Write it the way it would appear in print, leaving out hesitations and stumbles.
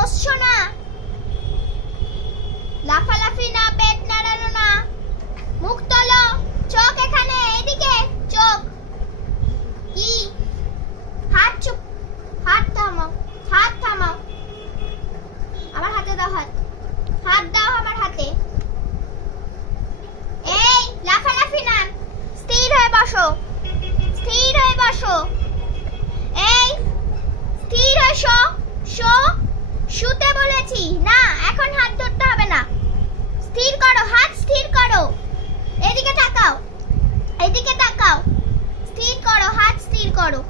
বসছো না, লাফালাফি না, পেট নাড়ানো না, মুখ তোলো, চোখ এখানে, এদিকে চোখ। কি? হাত চুপ, হাত থামাও, হাত থামাও। আমার হাতে দাও, হাত হাত দাও আমার হাতে। এই লাফালাফি না, স্থির হয়ে বসো, স্থির হয়ে বসো। এই স্থির হয়ে শো, শো, শুতে বলেছি না, এখন হাত ধরতে হবে না। স্থির করো, হাত স্থির করো, এদিকে তাকাও, এদিকে তাকাও, স্থির করো, হাত স্থির করো।